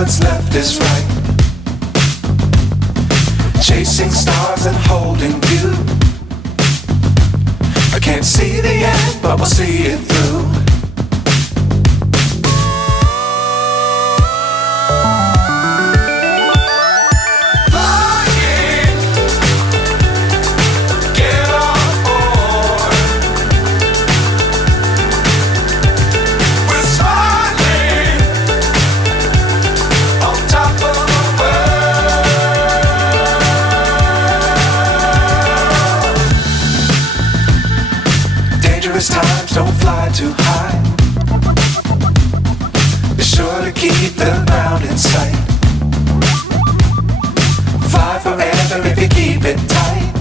what's left is right. Chasing stars and holding you. I can't see the end, but we'll see it through. Times don't fly too high. Be sure to keep the ground in sight. Fly forever if you keep it tight.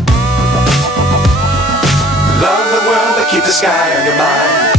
Love the world but keep the sky on your mind.